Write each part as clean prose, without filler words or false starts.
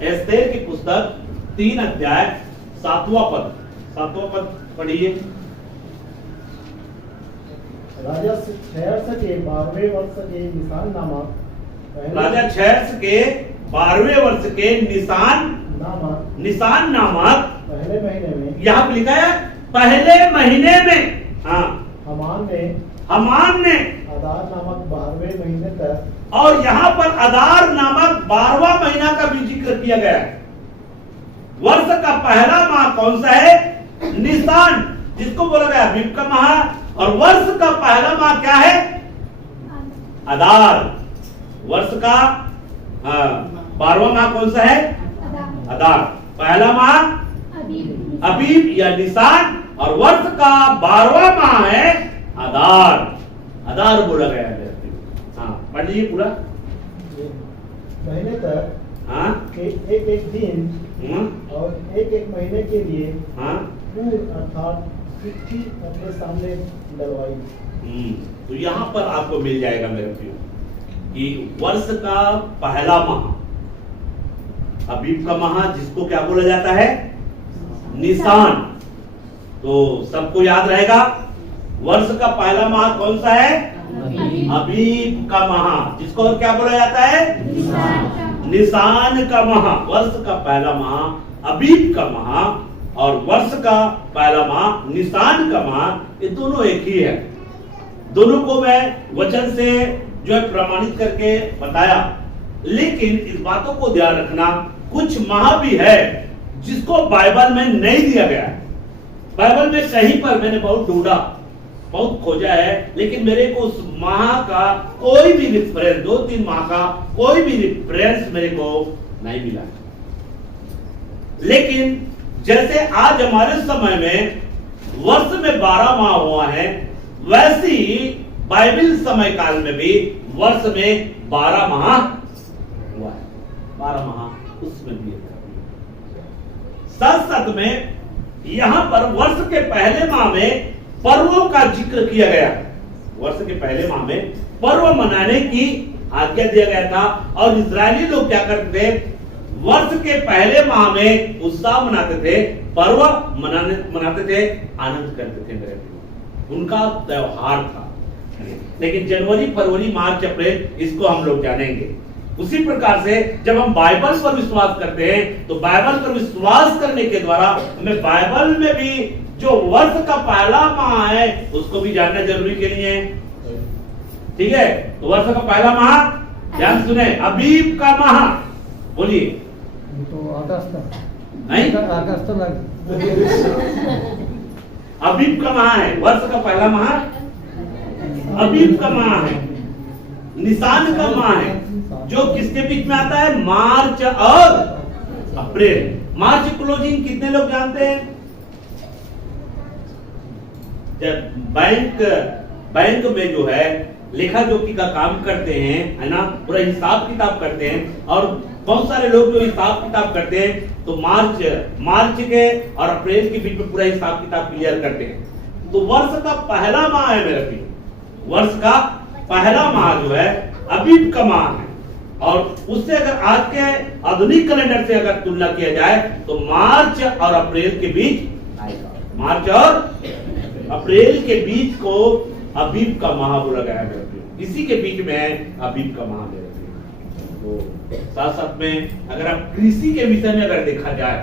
Esther की पुस्तक 3 अध्याय 7वां पद पढ़िए। राजा क्षयर्ष के 12वें वर्ष के निसान नामक राजा क्षयर्ष के 12वें वर्ष के निसान नामक पहले महीने में, यहाँ पे लिखा है पहले महीने में, हाँ, हमान ने अदार नामक 12वें महीने तक, और यहाँ पर अदार नामक 12वां महीना का भी जिक्र किया गया है। वर्ष का पहला माह कौन सा है? निसान, जिसको बोला गया अबीब का माह। और वर्ष का पहला माह क्या है? अदार। वर्ष का 12वां माह कौन सा है? अदार। पहला माह अबीब या निसान, और वर्ष का 12वां माह है अदार। अदार बोला गया है। हाँ, पढ़ लीजिए पूरा। महीने तक, हाँ, एक एक दिन और एक एक महीने के लिए, हाँ, अर्थात चिट्ठी अपने सामने डलवाई। तो यहाँ पर आपको मिल जाएगा मेरे प्रियो कि वर्ष का पहला माह अबीब का माह, जिसको क्या बोला जाता है? निसान। तो सबको याद रहेगा वर्ष का पहला माह कौन सा है? अबीब का माह, जिसको क्या बोला जाता है? निसान का माह। वर्ष का पहला माह अबीब का माह और वर्ष का पहला माह निसान का माह, ये दोनों एक ही है। दोनों को मैं वचन से जो है प्रमाणित करके बताया, लेकिन इस बातों को ध्यान रखना, कुछ माह भी है जिसको बाइबल में नहीं दिया गया है। बाइबल में कहीं पर मैंने बहुत ढूंढा, बहुत खोजा है, लेकिन मेरे को उस माह का कोई भी रेफरेंस, 2-3 माह का कोई भी रेफरेंस मेरे को नहीं मिला। लेकिन जैसे आज हमारे समय में वर्ष में 12 माह हुआ है, वैसी बाइबल समय काल में भी वर्ष में 12 माह हुआ है। 12 माह उसमें भी है। साथ में यहां पर वर्ष के पहले माह में पर्वों का जिक्र किया गया। वर्ष के पहले माह में पर्व मनाने की आज्ञा दिया गया था, और इजरायली लोग क्या करते थे? वर्ष के पहले माह में उत्साह मनाते थे, पर्व मनाते थे, आनंद करते थे। मेरे उनका त्योहार था। लेकिन जनवरी, फरवरी, मार्च, अप्रैल, इसको हम लोग जानेंगे। उसी प्रकार से जब हम बाइबल पर विश्वास करते हैं, तो बाइबल पर विश्वास करने के द्वारा हमें बाइबल में भी जो वर्ष का पहला माह है उसको भी जानना जरूरी के लिए है। ठीक है, तो वर्ष का पहला माह ध्यान सुने, अबीब का माह। बोलिए। तो अगस्त नहीं, अगस्त अबीब का माह है। वर्ष का पहला माह अबीब का माह है, निसान का माह है, जो किसके बीच में आता है? मार्च और अप्रैल। मार्च क्लोजिंग कितने लोग जानते हैं? जब बैंक में जो है लेखा जोखी का काम करते हैं, है ना, पूरा हिसाब किताब करते हैं, और बहुत सारे लोग जो हिसाब किताब करते हैं, तो मार्च के और अप्रैल के बीच में पूरा हिसाब किताब क्लियर करते हैं। तो वर्ष का पहला माह है मेरे प्रिय, वर्ष का पहला माह जो है अबीब का माह है। और उससे अगर आज के आधुनिक कैलेंडर से अगर तुलना किया जाए, तो मार्च और अप्रैल के बीच आएगा। मार्च और अप्रैल के बीच को अबीब का माह बोला गया है। इसी के बीच में है अबीब का माह। तो साथ में अगर आप कृषि के विषय में अगर देखा जाए,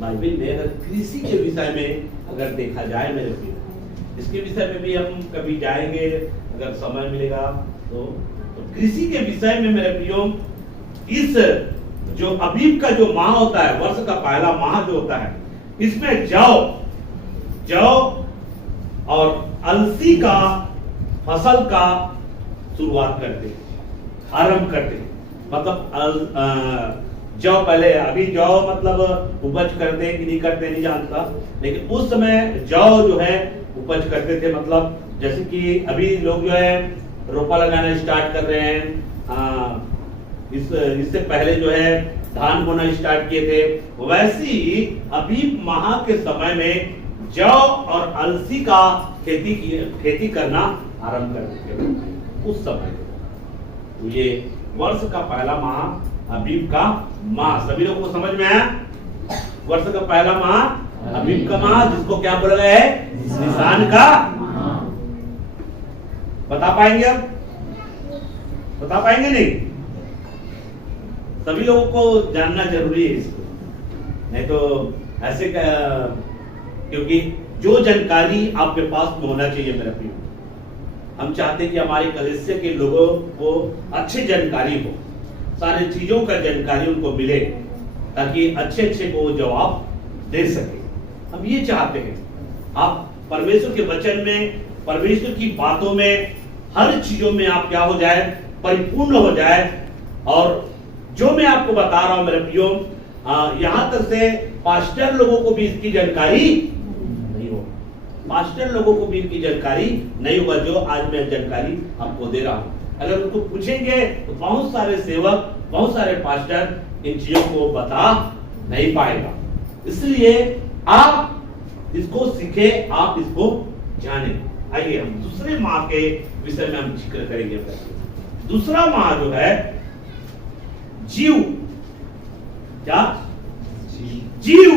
बाइबल में अगर कृषि के विषय में अगर देखा जाए मेरे प्रिय, इसके विषय में भी हम कभी जाएंगे अगर समय मिलेगा तो कृषि के विषय में मेरे प्रियो, इस जो अबीब का जो माह होता है, वर्ष का पहला माह जो होता है, इसमें जौ और अलसी का फसल का शुरुआत करते हैं, आरंभ करते हैं। मतलब जौ पहले, अभी जौ मतलब उपज करते हैं कि नहीं करते नहीं जानता, लेकिन उस समय जौ जो है उपज करते थे। मतलब जैसे कि अभी लोग जो है रोपा लगाना स्टार्ट कर रहे हैं, इससे पहले जो है धान बोना स्टार्ट किए थे, वैसी अबीब माह के समय में जौ और अलसी का खेती करना आरंभ कर देते उस समय। तो ये वर्ष का पहला माह अबीब का माह। सभी लोगों को समझ में आया? वर्ष का पहला माह अबीब का माह, जिसको क्या बोला गया है? निसान का। बता पाएंगे अब? बता पाएंगे नहीं? सभी लोगों को जानना जरूरी है इसको, नहीं तो ऐसे क्योंकि जो जानकारी आपके पास में होना चाहिए मेरे प्रिय, हम चाहते हैं कि हमारे कलीसिया के लोगों को अच्छी जानकारी हो, सारी चीजों का जानकारी उनको मिले, ताकि अच्छे अच्छे को जवाब दे सके। हम ये चाहते हैं आप परमेश्वर के वचन में, परमेश्वर की बातों में, हर चीजों में आप क्या हो जाए? परिपूर्ण हो जाए। और जो मैं आपको बता रहा हूं मेरे प्रियो, यहां तक से पास्टर लोगों को भी इसकी जानकारी नहीं हो, पास्टर लोगों को भी इनकी जानकारी नहीं होगा, जो आज मैं जानकारी आपको दे रहा हूं। अगर उनको पूछेंगे तो बहुत सारे सेवक, बहुत सारे पास्टर इन चीजों को बता नहीं पाएगा। इसलिए आप इसको सीखे, आप इसको जाने। आइए हम दूसरे माह के विषय में हम जिक्र करेंगे। दूसरा माह जो है जीव, क्या? जीव।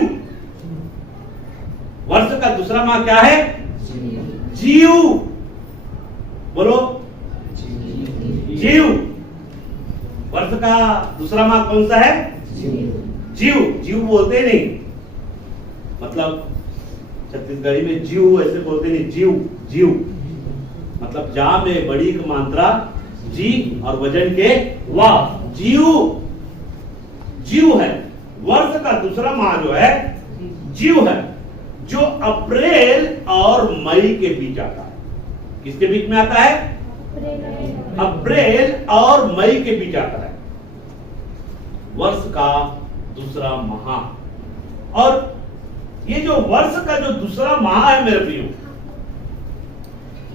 वर्ष का दूसरा माह क्या है? जीव। बोलो, जीव। वर्ष का दूसरा माह कौन सा है? जीव। जीव बोलते नहीं, मतलब छत्तीसगढ़ी में जीव ऐसे बोलते नहीं, जीव। जीव मतलब जा में बड़ी की मात्रा जी और वजन के वाह, जीव। जीव है। वर्ष का दूसरा माह जो है जीव है, जो अप्रैल और मई के बीच आता है। किसके बीच में आता है? अप्रैल और मई के बीच आता है वर्ष का दूसरा माह। और ये जो वर्ष का जो दूसरा माह है मेरे प्रियो,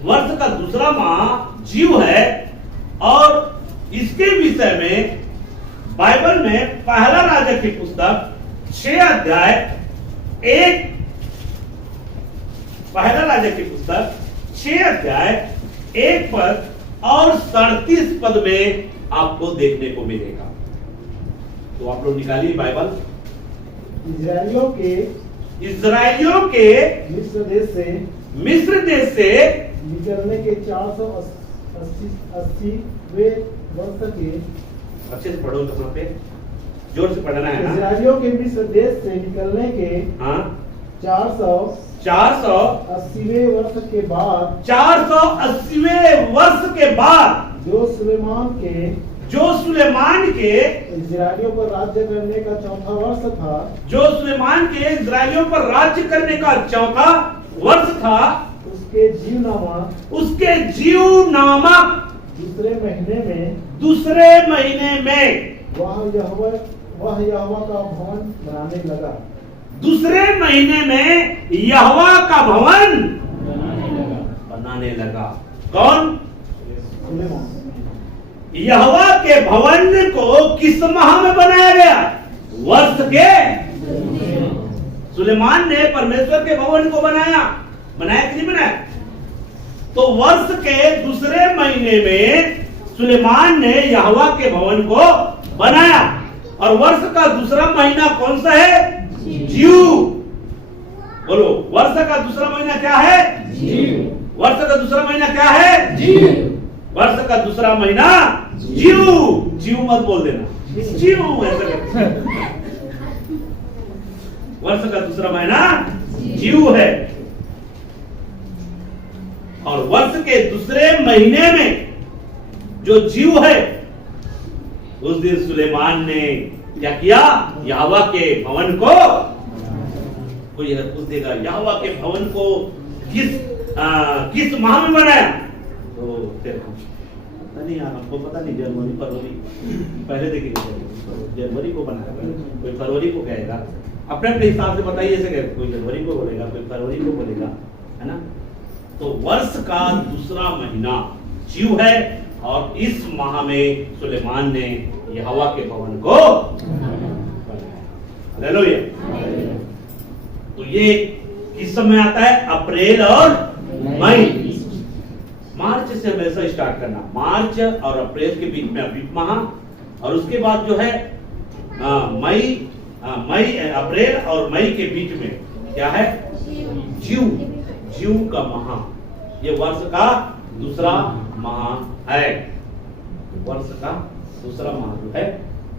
वर्ष का दूसरा माह जीव है। और इसके विषय में बाइबल में पहला राजा की पुस्तक 6 अध्याय 1, पहला राजा की पुस्तक 6 अध्याय 1 पद और 37 पद में आपको देखने को मिलेगा। तो आप लोग निकालिए बाइबल। इजराइलियों के मिस्र देश से निकलने के 480वें वर्ष के, अच्छे से पढ़ो, वहां पे जोर से पढ़ना है ना। इजराइलियों के मिस्र देश से निकलने के 480वें वर्ष के बाद, 480वें वर्ष के बाद जो सुलेमान के इजराइलियों पर राज्य करने का चौथा वर्ष था, जो सुलेमान के इजराइलियों पर राज्य करने का चौथा वर्ष था, उसके जीव नामक दूसरे महीने में वह यहोवा का भवन बनाने लगा। दूसरे महीने में यहोवा का भवन बनाने लगा। कौन? यहोवा के भवन को किस माह में बनाया गया? वर्ष के। सुलेमान ने परमेश्वर के भवन को बनाया कि नहीं बनाया? तो वर्ष के दूसरे महीने में सुलेमान ने यहोवा के भवन को बनाया। और वर्ष का दूसरा महीना कौन सा है? जीव। बोलो, वर्ष का दूसरा महीना क्या है? जीव। वर्ष का दूसरा महीना क्या है? जीव। वर्ष का दूसरा महीना जीव। जीव मत बोल देना, जीव ऐसा। वर्ष का दूसरा महीना जीव है। और वर्ष के दूसरे महीने में जो जीव है, उस दिन सुलेमान ने क्या किया? यहोवा के भवन को, कोई अगर पूछ देगा यहोवा के भवन को किस माह में बनाया, तो फिर पता नहीं यार, हमको पता नहीं, जनवरी फरवरी पहले देखेंगे, जनवरी को बनाया, कोई फरवरी को कहेगा, अपने अपने हिसाब से बताइए। ऐसे कोई जनवरी को बोलेगा, कोई फरवरी को बोलेगा, है ना। तो वर्ष का दूसरा महीना जीव है। और इस माह में सुलेमान ने यहोवा के भवन को बनाया। हालेलुया। तो ये किस समय आता है? अप्रैल और मई। मार्च से हमेशा स्टार्ट करना, मार्च और अप्रैल के बीच में अबीब माह, और उसके बाद जो है मई अप्रैल और मई के बीच में क्या है, जून का माह। ये वर्ष का दूसरा माह है, वर्ष का दूसरा माह जो है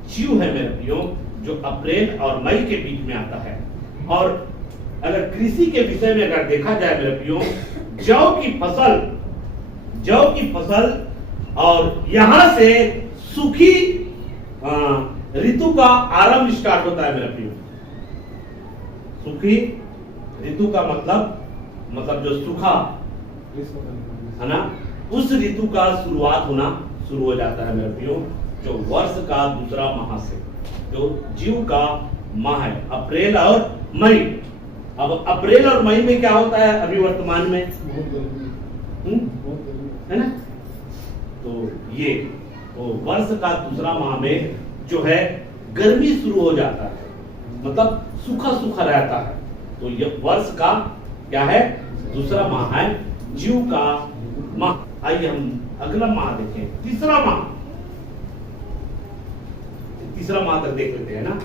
जून है मेरे प्रियो, जो अप्रैल और मई के बीच में आता है। और अगर कृषि के विषय में अगर देखा जाए मेरे प्रियो, जौ की फसल और यहां से सूखी ऋतु का आरंभ स्टार्ट होता है मेरे प्रियो। सूखी ऋतु का मतलब जो सूखा है ना, उस ऋतु का शुरुआत होना शुरू हो जाता है मेरे प्रियो, जो वर्ष का दूसरा माह से, जो जून का माह है, अप्रैल और मई। अब अप्रैल और मई में क्या होता है अभी वर्तमान में, है ना, तो ये तो वर्ष का दूसरा माह में जो है गर्मी शुरू हो जाता है, मतलब सूखा सूखा रहता है। तो ये वर्ष का क्या है, दूसरा माह है, जून का माह। आइए हम अगला माह देखें, तीसरा माह। तीसरा माह तक देख लेते हैं ना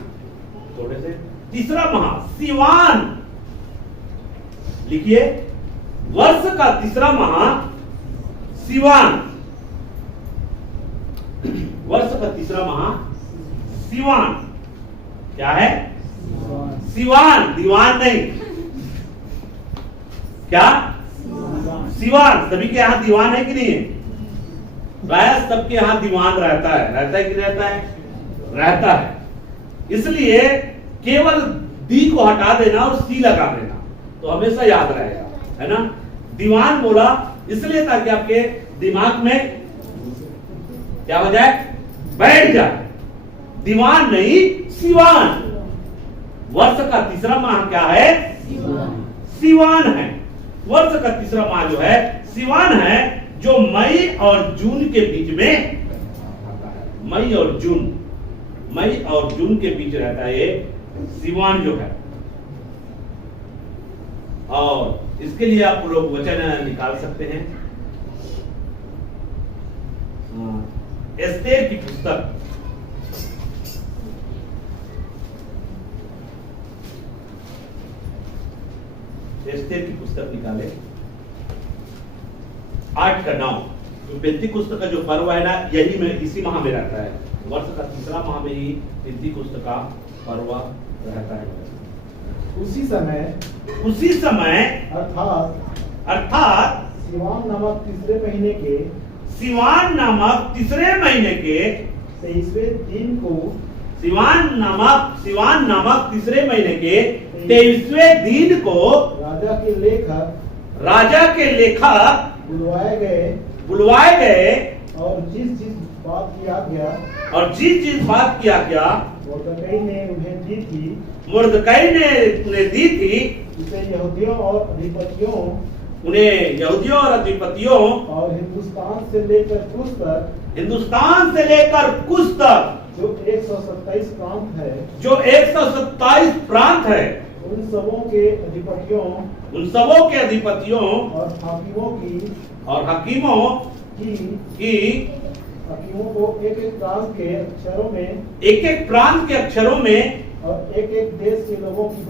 थोड़े से। तीसरा माह सिवान, लिखिए, वर्ष का तीसरा माह सिवान, वर्ष का तीसरा माह सिवान। क्या है, सिवान, दीवान नहीं, क्या, सिवान। सभी के यहाँ दीवान है कि नहीं है? प्रायः सबके यहाँ दीवान रहता है कि रहता है? रहता है। इसलिए केवल दी को हटा देना और सी लगा देना तो हमेशा याद रहेगा, है ना। दीवान बोला इसलिए ताकि आपके दिमाग में क्या हो जाए, बैठ जाए। दीवान नहीं, सिवान। वर्ष का तीसरा माह क्या है, सिवान है। वर्ष का तीसरा माह जो है सिवान है, जो मई और जून के बीच में आता है। मई और जून के बीच रहता है ये सिवान जो है। और इसके लिए आप लोग वचन निकाल सकते हैं। एस्तेर की पुस्तक, एस्तेर की पुस्तक निकाले 8 का 9। तो पेंतीकोस्त का जो पर्व है ना, यही में इसी माह में रहता है। वर्ष का तीसरा माह में ही पेंतीकोस्त का पर्व रहता है। उसी समय अर्थात सिवान नामक तीसरे महीने के 23वें दिन को, सिवान नामक तीसरे महीने के 23वें दिन को राजा के लेखक बुलवाए गए और जिस जिस बात की आज्ञा मुर्दकई ने उन्हें दी थी, उसे यहूदियों और अधिपतियों और हिंदुस्तान से लेकर कुश तक जो 127 प्रांत है, उन सबों के अधिपतियों और हकीमों को एक एक प्रांत के अक्षरों में और एक एक देश के लोगों की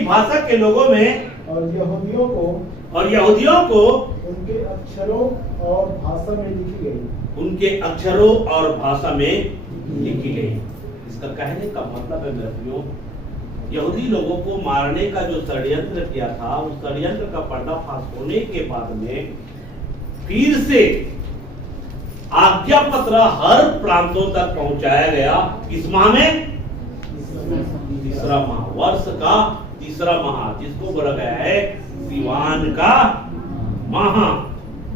भाषा के लोगों में और यहूदियों को उनके अक्षरों और भाषा में लिखी गई। इसका कहने का मतलब है मेरे प्रियो, यहूदी लोगों को मारने का जो षड्यंत्र किया था, उस षड्यंत्र का पर्दाफाश होने के बाद में फिर से आज्ञा पत्र हर प्रांतों तक पहुंचाया गया। इस माह में तीसरा माह, वर्ष का तीसरा माह, जिसको बोला गया है सिवान का माह,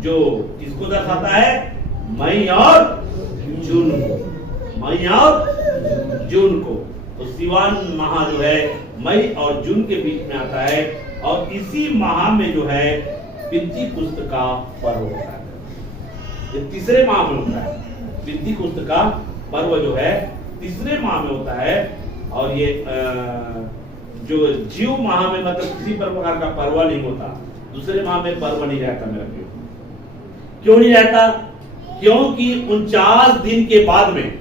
जो किसको दर्शाता है, मई और जून को। तो सिवान माह जो है मई और जून के बीच में आता है, और इसी माह में जो है पेंतीकोस्त का पर्व होता है। ये तीसरे माह में होता है, पेंतीकोस्त का पर्व जो है तीसरे माह में होता है। और ये जो जीव माह में मतलब किसी प्रकार का पर्व नहीं होता, दूसरे माह में पर्व नहीं रहता मेरा प्रियो। क्यों नहीं रहता? क्योंकि 49 दिन के बाद में,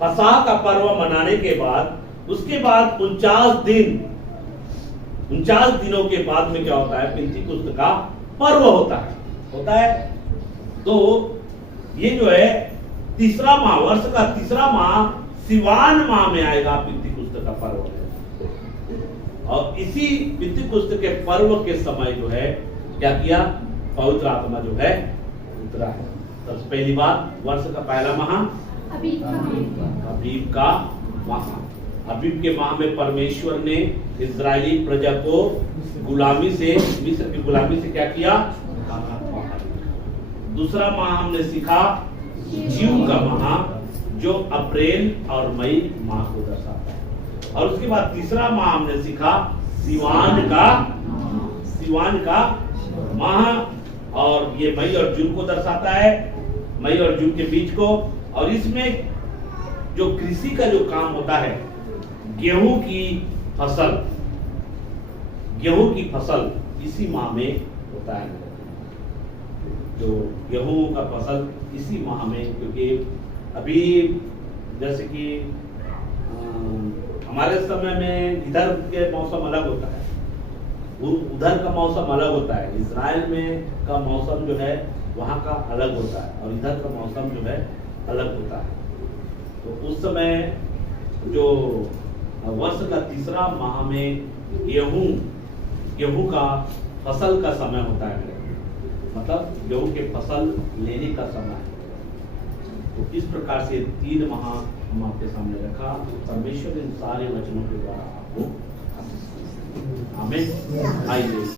फसह का पर्व मनाने के बाद, उसके बाद 49 दिनों के बाद में क्या होता है? पिंतीकुस्त का पर्व होता है। तो ये जो है तीसरा माह, वर्ष का तीसरा माह सिवान माह में आएगा पिंतीकुस्त का पर्व। और इसी पिंतीकुस्त के पर्व के समय जो है क्या किया? पवित्र आत्मा जो है उतरा है। तो पहली बात, वर्ष का पहला माह अबीब का माह। अबीब के माह में परमेश्वर ने इजरायली प्रजा को गुलामी से, मिस्र की गुलामी से क्या किया? दूसरा माह हमने सीखा जीव का माह, जो अप्रैल और मई माह को दर्शाता है। और उसके बाद तीसरा माह हमने सीखा सिवान का माह, और ये मई और जून को दर्शाता है, मई और जून के बीच को। और इसमें जो कृषि का जो काम होता है, गेहूं की फसल इसी माह में होता है। जो गेहूं का फसल इसी माह में, क्योंकि अभी जैसे कि हमारे समय में इधर के मौसम अलग होता है, उधर का मौसम अलग होता है। इजराइल में का मौसम जो है वहाँ का अलग होता है, और इधर का मौसम जो है अलग होता है। तो उस समय जो वर्ष का तीसरा माह में गेहूं का फसल का समय होता है, मतलब गेहूं के फसल लेने का समय है। तो इस प्रकार से 3 माह हम आपके सामने रखा। परमेश्वर इन सारे वचनों के द्वारा आपको आमीन। आइए